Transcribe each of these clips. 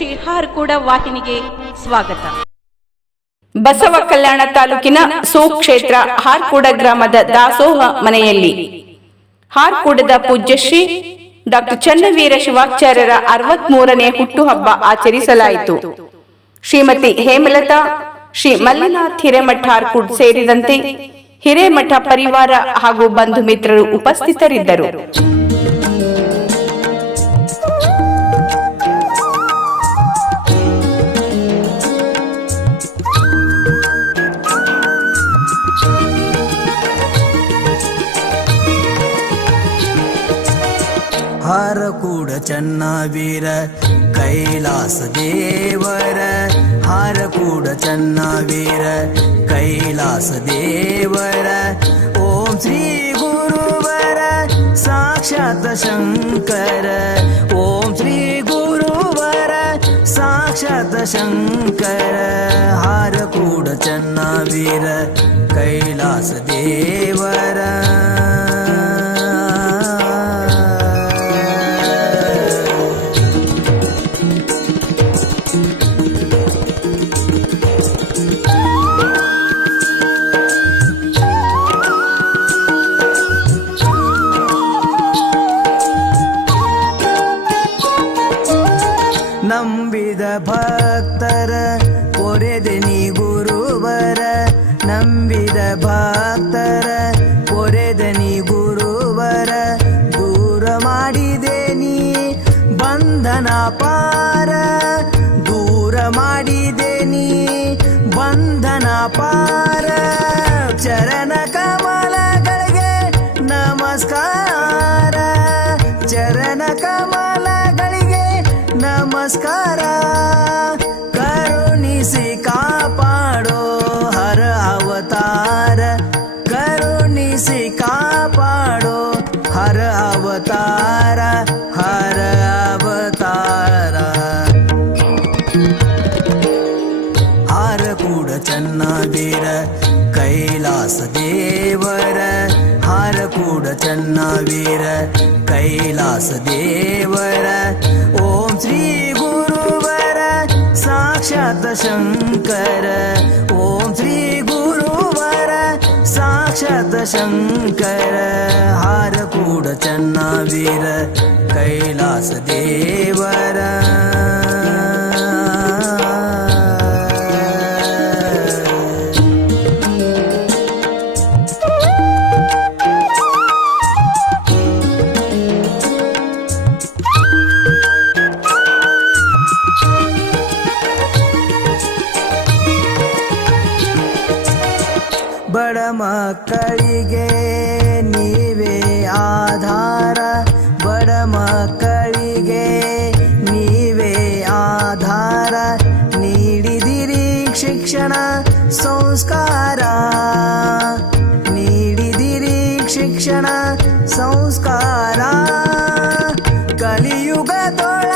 ಶ್ರೀ ಕೂಡ ವಾಹಿನಿಗೆ ಸ್ವಾಗತ. ಬಸವ ಕಲ್ಯಾಣ ತಾಲೂಕಿನ ಸುಕ್ಷೇತ್ರ ಹಾರ್ಕೂಡ ಗ್ರಾಮದ ದಾಸೋಹ ಮನೆಯಲ್ಲಿ. ಹಾರ್ಕೂಡದ ಪೂಜ್ಯಶ್ರೀ ಡಾಕ್ಟರ್ ಚನ್ನವೀರ ಶಿವಾಚಾರ್ಯರ ಅರವತ್ಮೂರನೇ ಹುಟ್ಟುಹಬ್ಬ ಆಚರಿಸಲಾಯಿತು. ಶ್ರೀಮತಿ ಹೇಮಲತಾ, ಶ್ರೀ ಮಲ್ಲಿನಾಥ್ ಹಿರೇಮಠ ಹಾರ್ಕೂಡ್ ಸೇರಿದಂತೆ ಹಿರೇಮಠ ಪರಿವಾರ ಹಾಗೂ ಬಂಧು ಮಿತ್ರರು ಉಪಸ್ಥಿತರಿದ್ದರು. ಹಾರಕೂಡ ಚನ್ನವೀರ ಕೈಲಾಸ ದೇವರ ಹಾರಕೂಡ ಚನ್ನವೀರ ಕೈಲಾಸ ದೇವರ ಓಂ ಶ್ರೀ ಗುರುವರ ಸಾಕ್ಷಾತ್ ಶಂಕರ ಓಂ ಶ್ರೀ ಗುರುವರ ಸಾಕ್ಷಾತ್ ಶಂಕರ ಹಾರಕೂಡ ಚನ್ನವೀರ ಕೈಲಾಸ ದೇವರ ಭಕ್ತರ ಕೊರೆದೆ ನೀ ಗುರುವರ ನಂಬಿದ ಭಕ್ತರ ಕೊರೆದೆ ನೀ ಗುರುವರ ದೂರ ಮಾಡಿದೆ ನೀ ಬಂಧನ ಪಾರ, ದೂರ ಮಾಡಿದೆ ನೀ ಬಂಧನ ಪಾರ. ಚರಣ ಕಮಲಗಳಿಗೆ ನಮಸ್ಕಾರ. किसी का पाड़ो हर अवतार। करुणी सी पाड़ो हर अवतार हर अवतार। हर कूड चन्ना वीर, कैलास देवर। हर कूड चन्ना वीर, कैलास देवर। ओम श्री शङ्कर। ॐ श्रीगुरुवर साक्षात् शङ्कर। हारकूडचन्नावीर कैलासदेवर। ಮಕ್ಕಳಿಗೆ ನೀವೇ ಆಧಾರ. ಬಡ ಮಕ್ಕಳಿಗೆ ನೀವೇ ಆಧಾರ. ನೀಡಿದಿರಿ ಶಿಕ್ಷಣ ಸಂಸ್ಕಾರ. ನೀಡಿದಿರಿ ಶಿಕ್ಷಣ ಸಂಸ್ಕಾರ. ಕಲಿಯುಗದೊಳಗಿನ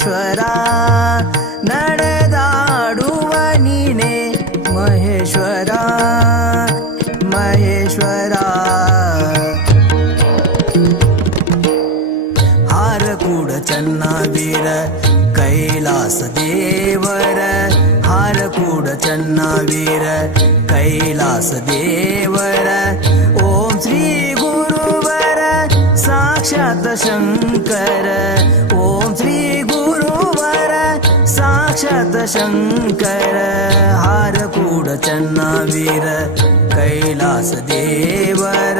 ಮಹೇಶ್ವರ ನಡೆದಾಡುವ ನೀನೆ ಮಹೇಶ್ವರ ಮಹೇಶ್ವರ ಹಾರ ಕೂಡ ಚನ್ನವೀರ ಕೈಲಾಸ ದೇವರ ಹಾರ ಕೂಡ ಚನ್ನವೀರ ಕೈಲಾಸ ದೇವರ ಓಂ ಶ್ರೀ ಗುರುವರ ಸಾಕ್ಷಾತ್ ಶಂಕರ ಓಂ ಶ್ರೀ ಗುರುವರ शतशङ्कर हारकूडचन्ना वीर कैलासदेवर